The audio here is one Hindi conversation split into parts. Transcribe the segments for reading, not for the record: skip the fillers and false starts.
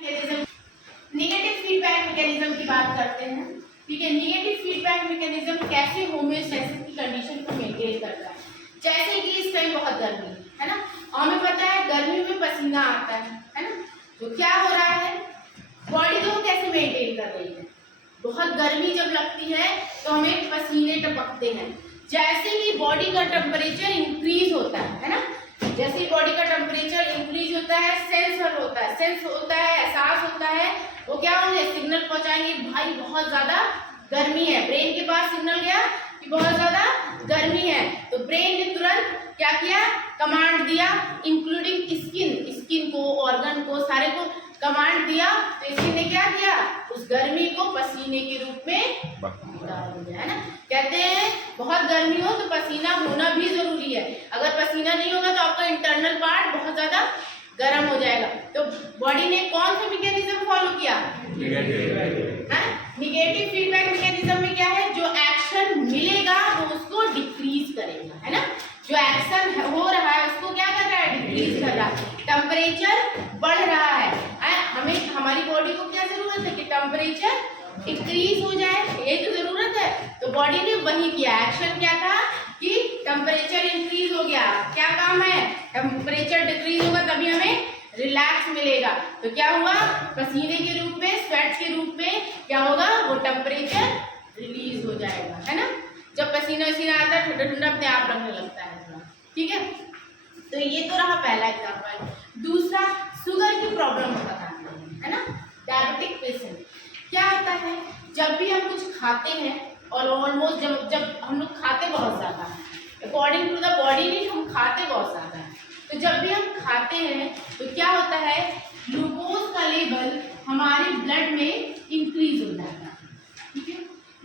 निगेटिव फीडबैक मैकेनिज्म की बात करते हैं। ठीक है, निगेटिव फीडबैक मैकेनिज्म कैसे होम्योस्टैसिस की कंडीशन को मेंटेन करता है। जैसे कि इस टाइम बहुत गर्मी है ना, और हमें पता है गर्मी में पसीना आता है ना, तो क्या हो रहा है, बॉडी को कैसे मेंटेन कर रही है। बहुत गर्मी जब लगती है तो हमें पसीने टपकते हैं। जैसे ही बॉडी का टेम्परेचर इंक्रीज होता है ना, जैसे ही बॉडी का टेम्परेचर इंक्रीज होता है, सेंस होता है, एहसास होता है, वो क्या होंगे, सिग्नल पहुंचाएंगे, भाई बहुत ज्यादा गर्मी है। ब्रेन के पास सिग्नल गया कि बहुत ज्यादा गर्मी है, तो ब्रेन ने तुरंत क्या किया, कमांड दिया, इंक्लूडिंग स्किन को, ऑर्गन को, सारे को कमांड दिया। तो स्किन ने क्या किया, उस गर्मी को पसीने के रूप में डाल दिया, है ना। कहते हैं बहुत गर्मी हो तो पसीना होना भी जरूरी है। अगर पसीना नहीं होगा तो आपका इंटरनल पार्ट बहुत ज्यादा गर्म हो जाएगा। तो बॉडी ने कौन सा मैकेनिज्म फॉलो किया, निगेटिव फीडबैक मैकेनिज्म में क्या है, जो एक्शन मिलेगा वो उसको डिक्रीज करेगा, है ना। जो एक्शन हो रहा है उसको क्या कर रहा है, डिक्रीज कर रहा है। टेम्परेचर बढ़ रहा है, हमें हमारी बॉडी को क्या जरूरत है कि टेम्परेचर इंक्रीज हो जाए, ये तो जरूरत है। तो बॉडी ने वही किया, एक्शन क्या था कि टेम्परेचर इंक्रीज हो गया। क्या काम है, टेम्परेचर डिक्रीज होगा तभी हमें रिलैक्स मिलेगा। तो क्या हुआ, पसीने के रूप में, स्वेट के रूप में क्या होगा, वो टेम्परेचर रिलीज हो जाएगा, है ना। जब पसीना आता है ठंडा ठंडा अपने आप लगने लगता है। ठीक है, तो ये तो रहा पहला एग्जाम्पल। दूसरा, शुगर की प्रॉब्लम बताते हैं, है ना। डायबिटिक पेशेंट क्या होता है, जब भी हम कुछ खाते हैं और ऑलमोस्ट जब हम लोग खाते बहुत ज्यादा है, अकॉर्डिंग टू द बॉडी नहीं, हम खाते बहुत ज्यादा है, तो जब भी हम खाते हैं तो क्या होता है, ग्लूकोज का लेवल हमारे ब्लड में इंक्रीज हो जाता है। ठीक है,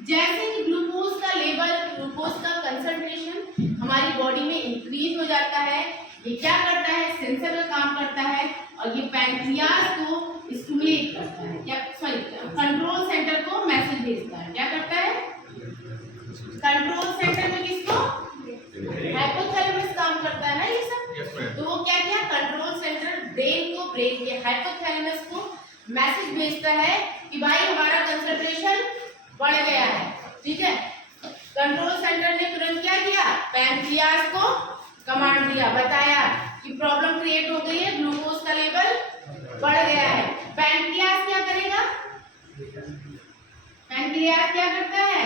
जैसे ही ग्लूकोज का लेवल, ग्लूकोज का कंसंट्रेशन हमारी बॉडी में इंक्रीज हो जाता है, ये क्या करता है, सेंसर का काम करता है, और ये पैंक्रियाज को स्टिमुलेट करता है, या सॉरी कंट्रोल सेंटर को मैसेज भेजता है। क्या करता है, कंट्रोल सेंटर में किसको, हाइपोथैलेमस काम करता है ना ये सब। तो वो क्या किया, कंट्रोल सेंटर ब्रेन को, ब्रेन के हाइपोथैलेमस को मैसेज भेजता है कि भाई हमारा कंसंट्रेशन बढ़ गया है। ठीक है, कंट्रोल सेंटर ने तुरंत क्या किया, पैंक्रियाज को कमांड दिया, बताया कि प्रॉब्लम क्रिएट हो गई है, ग्लूकोज का लेवल बढ़ गया है। पैंक्रियाज क्या करेगा, पैंक्रियाज क्या करता है,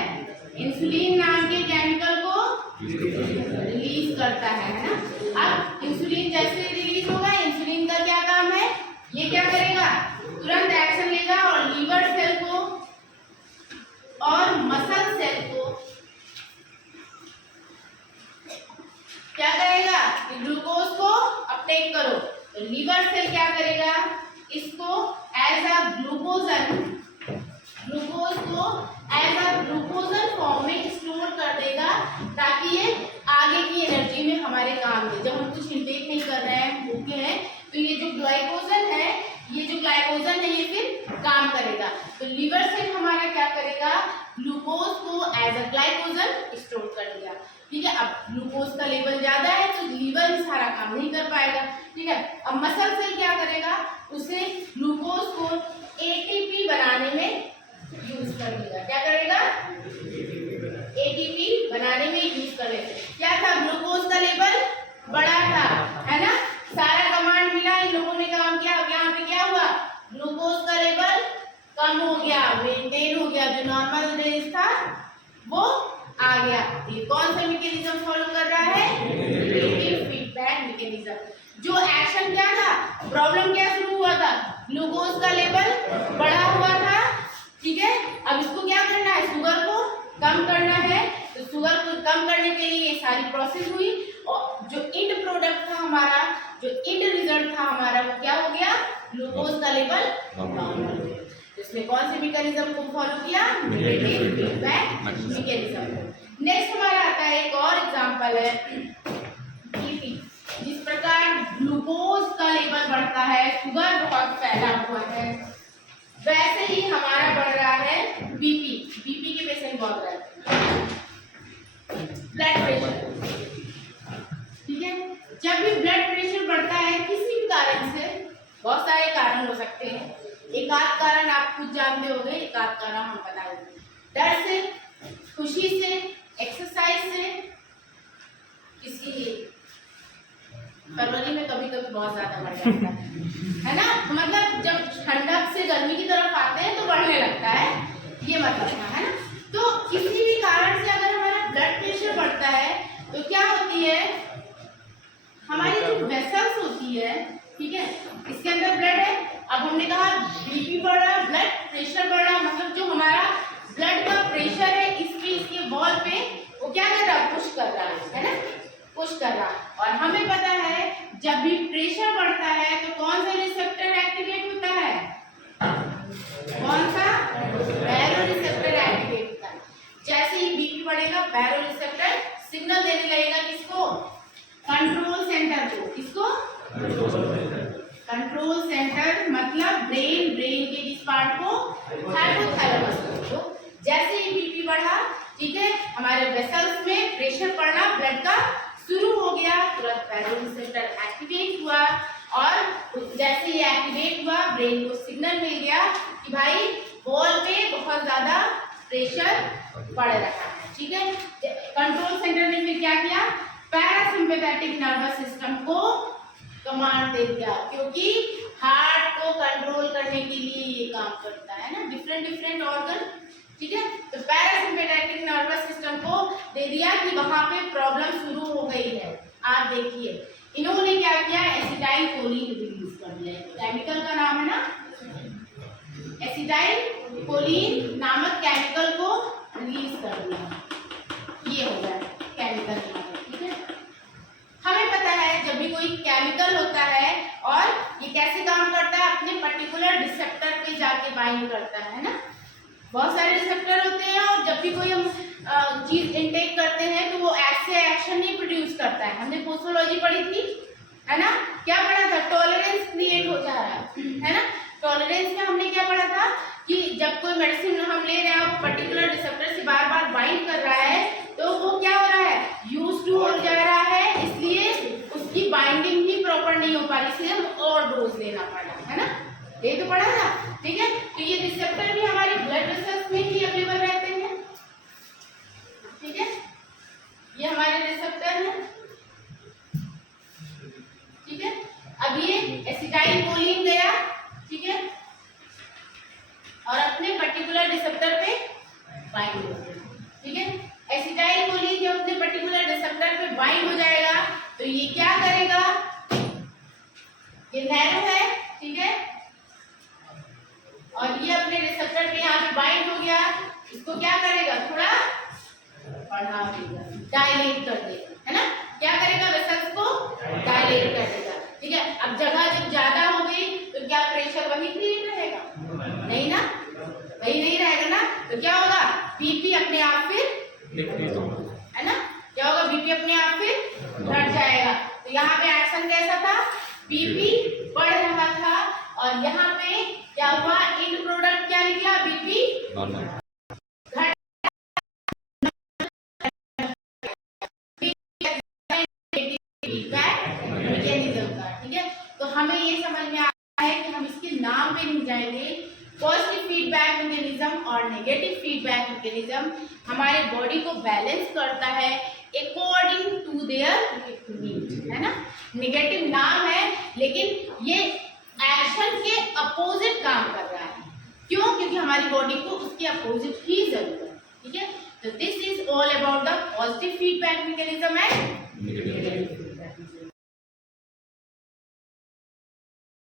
इंसुलिन नाम के केमिकल को रिलीज करता है ना। अब इंसुलिन जैसे रिलीज होगा, इंसुलिन का क्या काम है, ये क्या करेगा, तुरंत एक्शन लेगा और लीवर सेल को और मसल सेल को क्या करेगा कि ग्लूकोज को अपटेक करो। तो लीवर सेल क्या करेगा, इसको एज अ ग्लूकोजन फॉर्म में स्टोर कर देगा, ताकि ये आगे की एनर्जी में हमारे काम दे। जब हम कुछ इंटेक नहीं कर रहे हैं, भूखे हैं, तो ये जो ग्लाइकोजन है ये फिर काम करेगा। तो लीवर सेल हमारा क्या करेगा, ग्लूकोज को एज अ ग्लाइकोजन स्टोर कर दिया। ठीक है, अब ग्लूकोज का लेवल ज्यादा है तो लीवर भी सारा काम नहीं कर पाएगा। ठीक है, अब मसल सेल क्या करेगा, उसे ग्लूकोज को एटीपी बनाने में यूज कर देगा। क्या करेगा, एटीपी बनाने में यूज कर लेगा। क्या था, ग्लूकोज का लेवल बड़ा था, है ना, सारा कमांड मिला, इन लोगों ने काम किया। अब यहाँ पे क्या हुआ, ग्लूकोज का लेवल कम हो गया, मेंटेन हो गया, जो नॉर्मल रेंज था वो आ गया। ये कौन सा मैकेनिज्म फॉलो कर रहा है, निगेटिव फीडबैक मैकेनिज्म। जो एक्शन क्या था, प्रॉब्लम क्या शुरू हुआ था, ग्लूकोज का लेवल बढ़ा हुआ था। ठीक है, अब इसको क्या करना है, शुगर को कम करना है। तो शुगर को कम करने के लिए ये सारी प्रोसेस हुई, और जो एंड प्रोडक्ट था हमारा, जो एंड रिजल्ट था हमारा, वो क्या हो गया, ग्लूकोज का लेवल डाउन हो गया। इसमें कौन से मैकेनिज्म को फॉलो किया, निगेटिव फीडबैक मैकेनिज्म। नेक्स्ट हमारा आता है एक और एग्जांपल है बीपी। जिस प्रकार ग्लूकोज का लेवल बढ़ता है, शुगर बहुत फैला हुआ है, वैसे ही हमारा बढ़ रहा है बीपी। बीपी के पेशेंट बहुत रहते हैं, ब्लड प्रेशर। ठीक है, जब भी ब्लड प्रेशर बढ़ता है किसी भी कारण से, बहुत सारे कारण हो सकते हैं, एक आध कारण आप खुद जानते होंगे, एक आध कारण हम बता देंगे। डर से, खुशी से, एक्सरसाइज से, किसी फरवरी में कभी कभी बहुत ज्यादा बढ़ जाता है ना, मतलब जब ठंडक से गर्मी की तरफ आते हैं तो बढ़ने लगता है, ये मतलब है ना। तो किसी भी कारण से अगर हमारा ब्लड प्रेशर बढ़ता है तो क्या होती है, हमारी जो वेसल्स होती है, ठीक है, इसके अंदर ब्लड है। अब हमने कहा बीपी बढ़ रहा, ब्लड प्रेशर बढ़ रहा, मतलब जो हमारा ब्लड का प्रेशर है इसके इसके वॉल पे वो क्या कर रहा है, पुश कर रहा है ना, पुश कर रहा। और हमें पता है जब भी प्रेशर बढ़ता है तो कौन सा रिसेप्टर एक्टिवेट होता है, कौन सा, बैरो रिसेप्टर एक्टिवेट होता है। जैसे ही बीपी बढ़ेगा बैरो रिसेप्टर सिग्नल देने लगेगा किसको, कंट्रोल सेंटर को, किसको, कंट्रोल सेंटर मतलब ब्रेन, ब्रेन के किस पार्ट को, हाइपोथैलेमस को। जैसे ही बीपी बढ़ा, ठीक है, हमारे वेसल्स में प्रेशर पड़ना ब्लड का शुरू हो गया, तुरंत बैरो रिसेप्टर एक्टिवेट हुआ और जैसे ही एक्टिवेट हुआ ब्रेन को सिग्नल मिल गया कि भाई वॉल पे बहुत ज्यादा प्रेशर पड़ रहा है, ठीक है। कंट्रोल सेंटर ने फिर क्या किया, पैरासिम्पैथेटिक नर्वस सिस्टम को कमांड दे दिया, क्योंकि हार्ट को कंट्रोल करने के लिए ये काम करता है ना, डिफरेंट डिफरेंट ऑर्गन, ठीक है। तो पैरासिम्पैथेटिक नर्वस सिस्टम को दे दिया कि वहां पे प्रॉब्लम शुरू हो गई है। आप देखिए इन्होंने क्या किया, एसिटाइल कोलिन रिलीज कर दिया, केमिकल का नाम है ना, एसिटाइल कोलिन नामक केमिकल को रिलीज कर दिया, ये हो गया केमिकल, ठीक है। हमें पता है जब भी कोई केमिकल होता है और ये कैसे काम करता है, अपने पर्टिकुलर रिसेप्टर पे जाके बाइंड करता है ना, बहुत सारे रिसेप्टर होते हैं और जब भी कोई हम चीज इनटेक करते हैं तो वो ऐसे एक्शन नहीं प्रोड्यूस करता है। हमने पोस्टोलॉजी पढ़ी थी, है ना, क्या पढ़ा था, टॉलरेंस क्रिएट हो जा रहा है ना। टॉलरेंस में हमने क्या पढ़ा था कि जब कोई मेडिसिन हम ले रहे हैं पर्टिकुलर रिसेप्टर से बार बार बाइंड कर रहा है तो वो क्या हो रहा है, यूज टू हो जा रहा है, इसलिए उसकी बाइंडिंग ही प्रॉपर नहीं हो पा रही, इसलिए हम और डोज लेना पड़ा, है ना, ये तो पढ़ा था, ठीक है। तो ये रिसेप्टर भी हमारे ब्लड वेसल्स में ही अवेलेबल रहते हैं, ठीक है, ये हमारे रिसेप्टर है, ठीक है। अब ये एसिटाइल कोलिन गया, ठीक है, और अपने पर्टिकुलर रिसेप्टर पे बाइंड हो गया, ठीक है। एसिटाइल कोलिन जब अपने पर्टिकुलर रिसेप्टर पे बाइंड हो जाएगा तो ये क्या करेगा, ये नैरो है, ठीक है, और ये अपने रिसेप्टर पे यहाँ पे बाइंड हो गया, इसको क्या करेगा, थोड़ा बढ़ा देगा, डायलेट कर देगा, है ना, क्या करेगा, वेसल्स को डायलेट कर देगा, ठीक है। अब जगह जब ज्यादा हो गई तो क्या प्रेशर वही क्रिएट रहेगा, नहीं ना, वही नहीं रहेगा ना, तो क्या होगा, बीपी अपने आप फिर, है ना, क्या होगा, बीपी अपने आप फिर घट जाएगा। तो यहाँ पे एक्शन कैसा था, बीपी बढ़ रहा था और यहाँ पे क्या हुआ, एंड प्रोडक्ट क्या निकला, बीपी घट, ठीक है। तो हमें ये समझ में आया है कि हम इसके नाम पे नहीं जाएंगे, पॉजिटिव फीडबैक मैकेनिज्म और नेगेटिव फीडबैक मैकेनिज्म हमारे बॉडी को बैलेंस करता है अकॉर्डिंग टू देयर नीड, है ना। नेगेटिव नाम है लेकिन ये एक्शन के अपोजिट काम कर रहा है, क्यों, क्योंकि हमारी बॉडी को उसके अपोजिट ही जरूरत है, ठीक है। तो this is all about the positive feedback mechanism and negative feedback mechanism.